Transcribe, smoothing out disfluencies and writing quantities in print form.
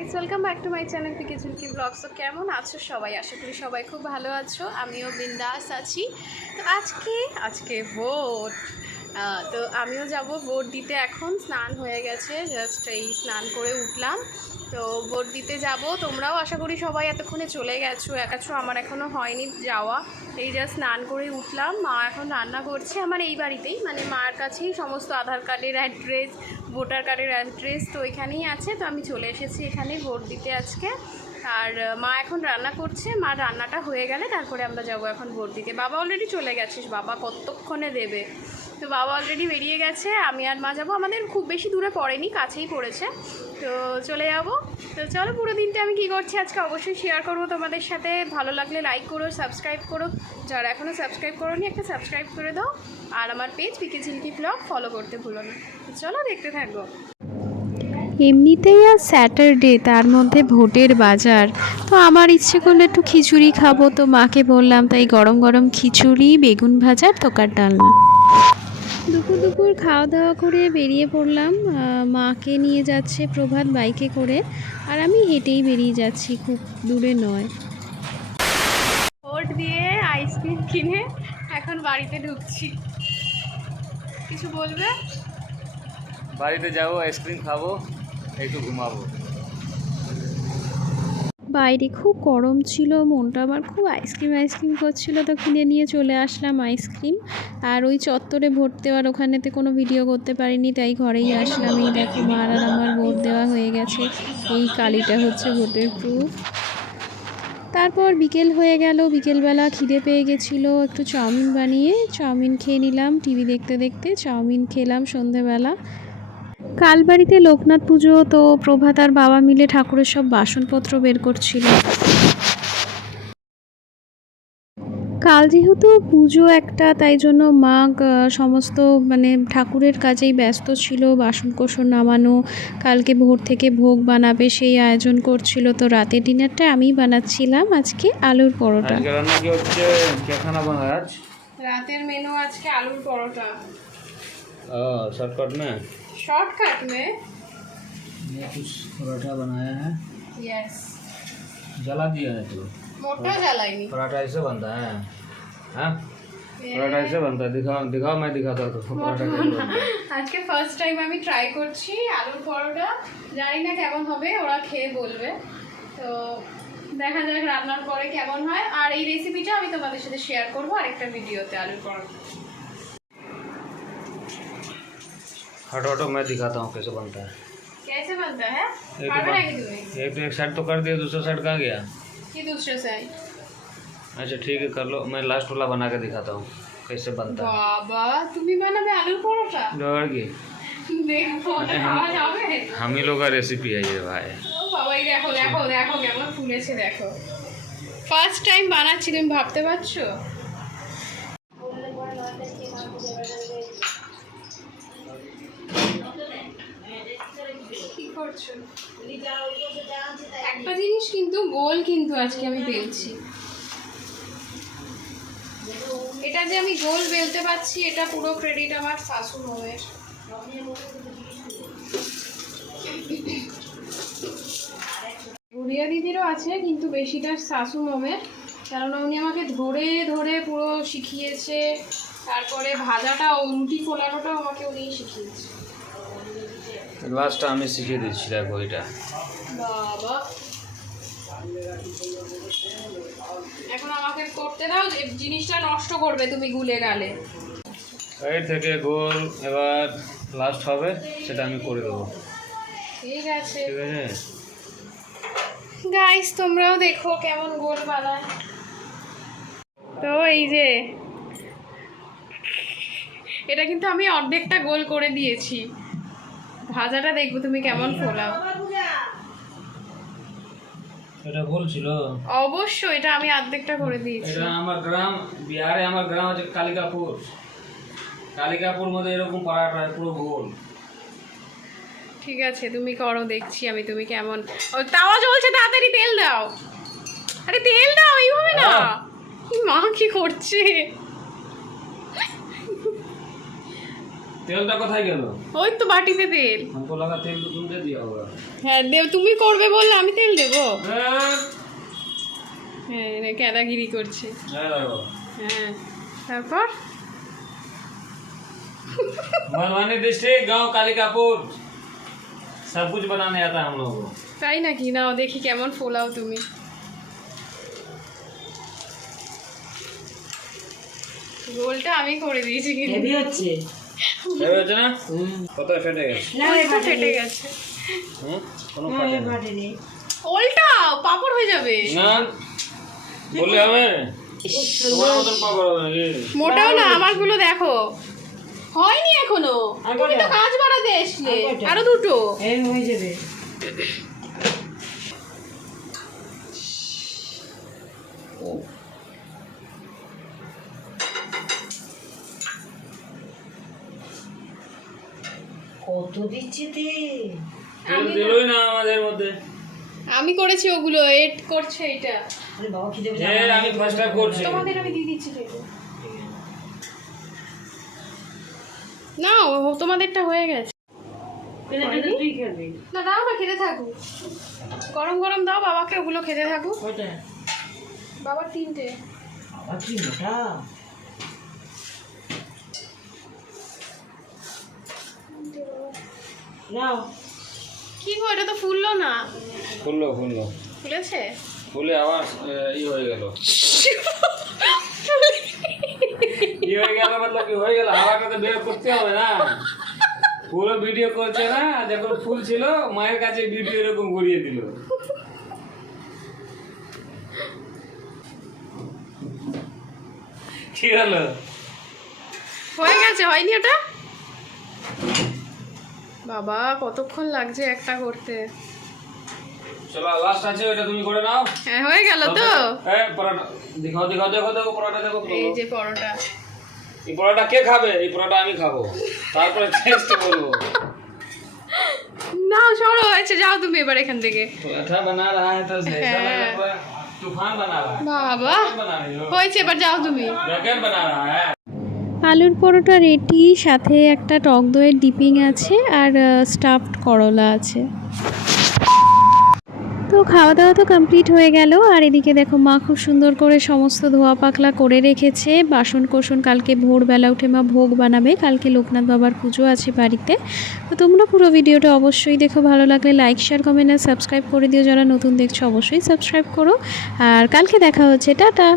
Guys welcome back to my channel PK Jhulki vlogs. তো কেমন আছো সবাই? আশা করি সবাই খুব ভালো আছো, আমিও বিন্দাস আছি। তো আজকে ভোট, তো আমিও যাব ভোট দিতে। এখন স্নান হয়ে গেছে, জাস্ট এই স্নান করে উঠলাম, তো ভোট দিতে যাব। তোমরাও আশা করি সবাই এতক্ষণে চলে গেছো, আমার এখনও হয়নি যাওয়া। এই জাস্ট স্নান করে উঠলাম, মা এখন রান্না করছে আমার এই বাড়িতেই, মানে মার কাছেই সমস্ত আধার কার্ডের অ্যাড্রেস, ভোটার কার্ডের অ্যাড্রেস তো এখানেই আছে। তো আমি চলে এসেছি এখানে ভোট দিতে আজকে। আর মা এখন রান্না করছে, মা রান্নাটা হয়ে গেলে তারপরে আমরা যাব এখন ভোট দিতে। বাবা অলরেডি চলে গেছিস, বাবা কতক্ষণে দেবে। তো বাবা অলরেডি বেরিয়ে গেছে, আমি আর মা যাবো। আমাদের খুব বেশি দূরে পড়েনি, কাছেই পড়েছে, তো চলে যাব। তো চলো, পুরো দিনটা আমি কী করছি আজকে অবশ্যই শেয়ার করবো তোমাদের সাথে। ভালো লাগলে লাইক করো, সাবস্ক্রাইব করো, যারা এখনও সাবস্ক্রাইব করোনি একটা সাবস্ক্রাইব করে দাও। আর আমার পেজ পিকে ঝিলকি ব্লগ ফলো করতে ভুলো না। তো চলো দেখতে থাকবো। এমনিতেই আর স্যাটারডে, তার মধ্যে ভোটের বাজার। তো আমার ইচ্ছে করলো একটু খিচুড়ি খাবো, তো মাকে বললাম, তাই গরম গরম খিচুড়ি, বেগুন ভাজার তোকার ডালনা। দুপুর খাওয়া দাওয়া করে বেরিয়ে পড়লাম। মাকে নিয়ে যাচ্ছে প্রভাত বাইকে করে, আর আমি হেঁটেই বেরিয়ে যাচ্ছি, খুব দূরে নয়। ভোট দিয়ে আইসক্রিম কিনে এখন বাড়িতে ঢুকছি। কিছু বলবে? বাড়িতে যাবো, আইসক্রিম খাবো, একটু ঘুমাবো। বাইরে খুব গরম ছিল, মনটা আমার খুব আইসক্রিম করছিল, তো কিনে নিয়ে চলে আসলাম আইসক্রিম। আর ওই চত্বরে ভোট দেওয়ার ওখানেতে কোনো ভিডিও করতে পারিনি, তাই ঘরেই আসলাম। এই দেখো, মার আর আমার ভোট দেওয়া হয়ে গেছে, এই কালিটা হচ্ছে ভোটের প্রুফ। তারপর বিকেল হয়ে গেল, বিকেলবেলা খিদে পেয়ে গেছিলো, একটু চাউমিন বানিয়ে চাউমিন খেয়ে নিলাম। টিভি দেখতে দেখতে চাউমিন খেলাম সন্ধেবেলা। কাল বাড়িতে লোকনাথ পুজো, তো প্রভাত আর বাবা মিলে ঠাকুরের সব বাসনপত্র বের করছিল। কাল যেহেতু পুজো একটা, তাই জন্য মা সমস্ত ঠাকুরের কাজেই ব্যস্ত ছিল, বাসনকোসন নামানো, কালকে ভোর থেকে ভোগ বানাবে সেই আয়োজন করছিল। তো রাতের ডিনারটা আমিই বানাচ্ছিলাম আজকে আলুর পরোটা। আজকে রান্না কি হচ্ছে? क्या खाना बना है आज? রাতের মেনু আজকে আলুর পরোটা। शॉर्टकट में शॉर्टकट में ये कुछ पराठा बनाया है, यस। जला दिया है तो मोटा जलाइनी पराठा ऐसे बनता है। हाँ, पराठा ऐसे बनता है। दिखाओ दिखाओ, मैं दिखाता हूँ तो पराठा कैसे बनता है। আজকে ফার্স্ট টাইম আমি ট্রাই করছি আলুর পরোটা, জানি না কেমন হবে, ওরা খেয়ে বলবে। তো দেখা যাক রান্নার পরে কেমন হয়। আর এই রেসিপিটা আমি তোমাদের সাথে শেয়ার করবো আরেকটা ভিডিওতে, আলুর পরোটা। हटो हटो, मैं दिखाता हूँ कैसे बनता है। कैसे बनता है? एक पारबे नाকি তুমি? एक साइड तो कर दिया, दूसरा साइड कहाँ गया? কি दूसरे साइड? अच्छा ठीक है, कर लो। मैं लास्ट वाला बना के दिखाता हूँ कैसे बनता है। বাবা, তুমি বানাবে আলুর পরোটা? जोड़ की দেখবো খাওয়া যাবে? हम ही लोग का रेसिपी है ये भाई। ও বাবা, এই দেখো দেখো দেখো কেমন ফুলেছে দেখো। ফার্স্ট টাইম বানাচ্ছি, তুমি ভাবতে পারছো? কি করছো? একটা জিনিস কিন্তু গোল, কিন্তু আজকে আমি বেলছি। এটা যে আমি গোল বেলতে পারছি, এটা পুরো ক্রেডিট আমার শাশুড় মমের। গুড়িয়া দিদিরও আছে, কিন্তু বেশিটা শাশুড় মমের, কেননা উনি আমাকে ধরে ধরে পুরো শিখিয়েছে। তারপরে ভাজাটাও, রুটি ফোলানোটাও আমাকে উনিই শিখিয়েছে। লাস্টটা আমি শিখিয়ে দিচ্ছি, দেখো এটা। বাবা, এখন আমাকে করতে দাও, যে জিনিসটা নষ্ট করবে তুমি গুলে গেলে। এই থেকে গোল এবার লাস্ট হবে, সেটা আমি করে দেবো। ঠিক আছে ঠিক আছে, গাইস, তোমরাও দেখো কেমন গোল বানায়। তো এই যে এটা কিন্তু আমি অর্ধেকটা গোল করে দিয়েছি। ভাজাটা দেখবো তুমি কেমন ফোলাও। এটা গোল ছিল অবশ্যই, এটা আমি অর্ধেকটা করে দিয়েছি। এটা আমার গ্রাম, বিহারে আমার গ্রাম হচ্ছে কালিকাপুর। কালিকাপুর মধ্যে এরকম পরাটা হয় পুরো গোল। ঠিক আছে, তুমি করো, দেখছি আমি তুমি কেমন। ও তাওয়া জ্বলছে, তাড়াতাড়ি তেল দাও। আরে তেল দাও, এইভাবে না। মা কি করছে? तेलটা কোথায় গেল? ওই তো বাটিতে তেল। हमको लगा तेल तो तुम दे दिया होगा। হ্যাঁ দেব, তুমি করবে বললে আমি তেল দেবো। হ্যাঁ হ্যাঁ রে ক্যাদাগিরি করছে। देखो হ্যাঁ তারপর मलवानी डिस्ट्रिक्ट गांव कालिकापुर सब कुछ बनाने आता है हम लोगों को। তাই নাকি? নাও দেখি কেমন ফোলাও তুমি। গোলটা আমি করে দিয়েছি কিন্তু হেভি হচ্ছে এই হচ্ছে না? কোথায় ফেটে গেছে? না একটু ফেটে গেছে। কোনো ফাটে না। বাড়ি ওলটাও পাপড় হয়ে যাবে। না বললে হবে? তোমার মতন পাগল হবে নাকি? মোটাও না, আমারগুলো দেখো হয়নি এখনো। আর তুমি তো কটা? কাজ বাড়াতে এসলে। আর কটা? আরো দুটো। এই হয়ে যাবে কত দিচ্ছে তেল তেল দিলই না আমাদের মধ্যে। আমি করেছি ওগুলো, এড করছে এটা। আরে বাবা খিদে পেয়েছে তেল আমি ফার্স্ট করছি। তোমাদের আমি দিয়ে দিচ্ছি তেল। না তোমাদেরটা হয়ে গেছে। তুই খাবি না দাও না, খেতে থাকুক। গরম গরম দাও বাবাকে, ওগুলো খেতে থাকুক। কয়টা বাবার 3টে। আবার কি মোটা নাও কি গো, এটা তো ফুললো না। খুললো ফুলেছে? খুলে আবার ই হয়ে গেল। ই হয়ে গেল मतलब কি হয়ে গেল? হাওয়াটা তো বের করতে হবে না। পুরো ভিডিও করছে না, যখন ফুল ছিল মায়ের কাছে ভিডিও এরকম ঘুরিয়ে দিল। ঠিক হলো? হয়ে গেছে, হয়নি ওটা? বাবা কতক্ষণ লাগছে একটা করতে। চলো লাস্ট আছে, ওটা তুমি করে নাও। হ্যাঁ হয়ে গেল তো। এই পরোটা দেখাও দেখো পরোটা দেখো। এই যে পরোটা। এই পরোটা কে খাবে? এই পরোটা আমি খাবো, তারপরে টেস্ট বলবো। না সরো হয়েছে, যাও তুমি এবার এখান থেকে। पराठा बना रहा है तो ऐसा लग रहा है तूफान बना रहा है। বাবা बना रही हो? হয়েছে, এবার যাও তুমি। रॉकेट बना रहा है। আলুর পরোটা রেডি, সাথে একটা টক দইয়ের ডিপিং আছে আর স্টাফড করলা আছে। তো খাওয়া দাওয়া তো কমপ্লিট হয়ে গেল। আর এদিকে দেখো মা খুব সুন্দর করে সমস্ত ধোয়া পাকলা করে রেখেছে। বাসন কোসন কালকে ভোরবেলা উঠে মা ভোগ বানাবে, কালকে লোকনাথ বাবার পুজো আছে বাড়িতে। তো তোমরা পুরো ভিডিওটা অবশ্যই দেখো, ভালো লাগলে লাইক শেয়ার কমেন্ট আর সাবস্ক্রাইব করে দিও। যারা নতুন দেখছো অবশ্যই সাবস্ক্রাইব করো। আর কালকে দেখা হচ্ছে, টাটা।